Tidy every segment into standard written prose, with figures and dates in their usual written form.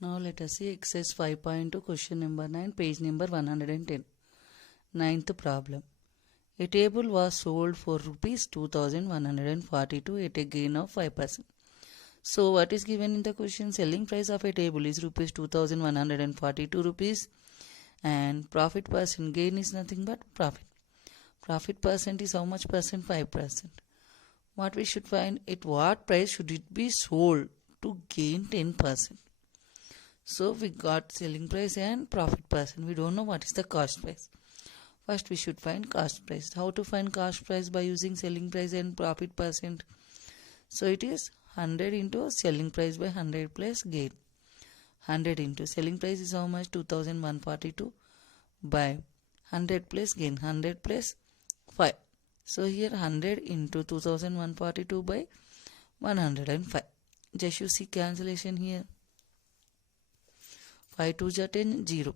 Now let us see exercise 5.2 question number 9 page number 110. Ninth problem. A table was sold for rupees 2142 at a gain of 5%. So what is given in the question? Selling price of a table is rupees 2142 rupees and profit percent gain is nothing but profit. Profit percent is how much percent? 5%. What we should find, at what price should it be sold to gain 10%? So we got selling price and profit percent. We don't know what is the cost price. First we should find cost price. How to find cost price? By using selling price and profit percent. So it is 100 into selling price by 100 plus gain. 100 into selling price is how much? 2142 by 100 plus gain. 100 plus 5. So here 100 into 2142 by 105. Just you see cancellation here. 5 2 ja 10, 0.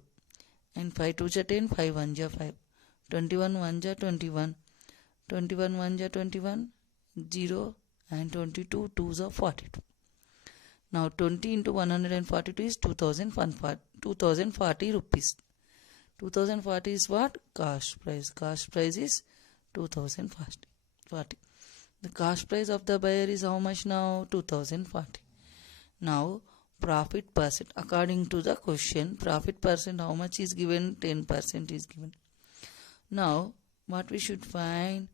And 5 2 ja 10, 5 1 ja 5. 21 1 ja 21. 21 1 ja 21, 0. And 22 2 ja 42. Now 20 into 142 is 2040 rupees. 2040 is what? Cost price. Cost price is 2040. The cost price of the buyer is how much now? 2040. Now profit percent. According to the question, profit percent how much is given? 10% is given. Now what we should find?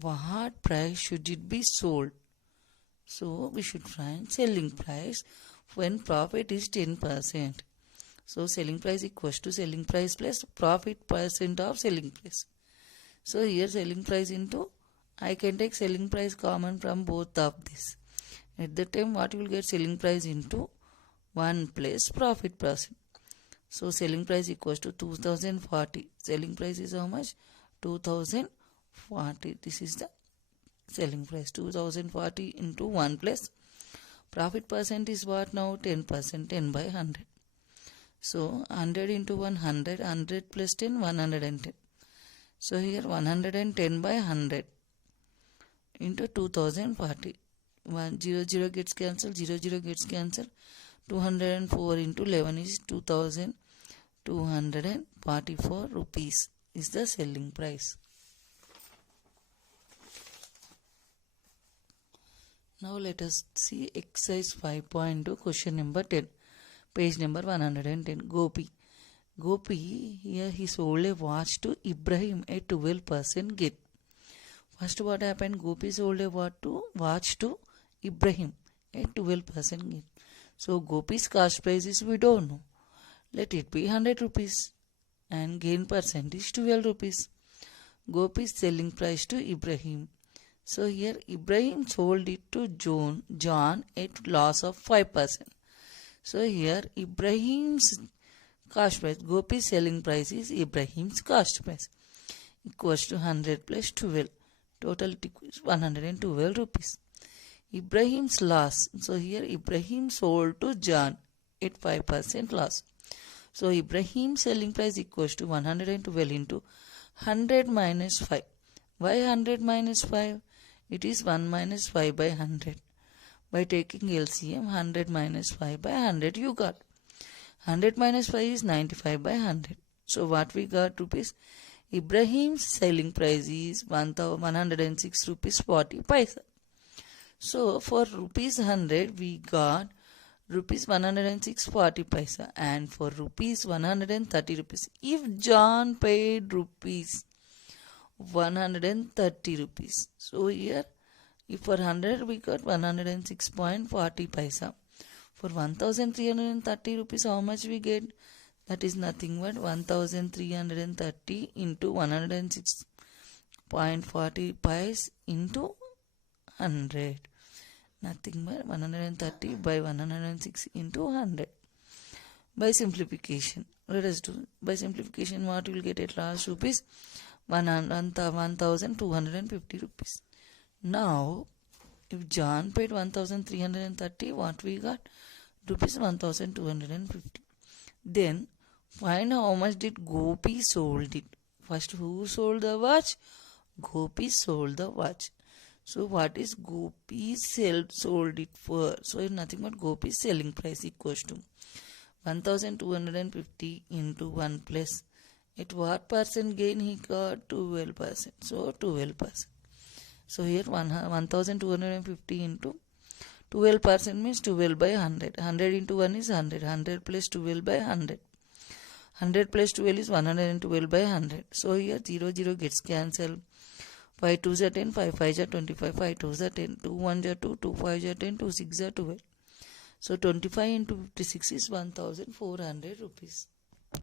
What price should it be sold? So we should find selling price when profit is 10%. So selling price equals to selling price plus profit percent of selling price. So here selling price into, I can take selling price common from both of this. At the time what you will get? Selling price into 1 plus profit percent. So selling price equals to 2040. Selling price is how much? 2040. This is the selling price. 2040 into 1 plus profit percent is what now? 10%. 10 by 100. So 100 into 100. 100 plus 10. 110. So here 110 by 100 into 2040. 0 0 gets cancelled. 0 0 gets cancelled. 204 into 11 is 2244 rupees is the selling price. Now let us see exercise 5.2 question number 10 page number 110. Gopi here he sold a watch to Ibrahim at 12% gain. First what happened? Gopi sold a watch to Ibrahim at 12% gain. So Gopi's cost price is we don't know. Let it be 100 rupees and gain percent is 12 rupees. Gopi's selling price to Ibrahim. So here Ibrahim sold it to John at loss of 5%. So here Ibrahim's cost price, Gopi's selling price is Ibrahim's cost price equals to 100 plus 12. Total it equals 112 rupees. Ibrahim's loss. So here Ibrahim sold to John at 5% loss. So Ibrahim's selling price equals to 112 into 100 minus 5. Why 100 minus 5? It is 1 minus 5 by 100. By taking LCM, 100 minus 5 by 100 you got. 100 minus 5 is 95 by 100. So what we got rupees? Ibrahim's selling price is 106 rupees 40 paisa. So for rupees 100 we got rupees 106 40 paisa, and for rupees 130 rupees. If John paid rupees 130 rupees, so here if for 100 we got 106.40 paisa. For 1330 rupees how much we get? That is nothing but 1330 into 106.40 paisa into 100. Nothing but 130 by 106 into 100. By simplification, let us do. By simplification, what we will get at last? Rupees 1250 rupees. Now, if John paid 1330, what we got? Rupees 1250. Then, find how much did Gopi sold it. First, who sold the watch? Gopi sold the watch. So what is Gopi sold it for? So nothing but Gopi's selling price equals to 1250 into 1 plus. At what percent gain he got? 12%. So 12%. So here 1250 into 12% means 12 by 100. 100 into 1 is 100. 100 plus 12 by 100. 100 plus 12 is 112 by 100. So here 0 0 gets cancelled. 5 2s are 10, 5 5s are 25, 5 2s are 10, 2 1s are 2, 2 5s are 10, 2 6s are 12. So 25 into 56 is 1400 rupees.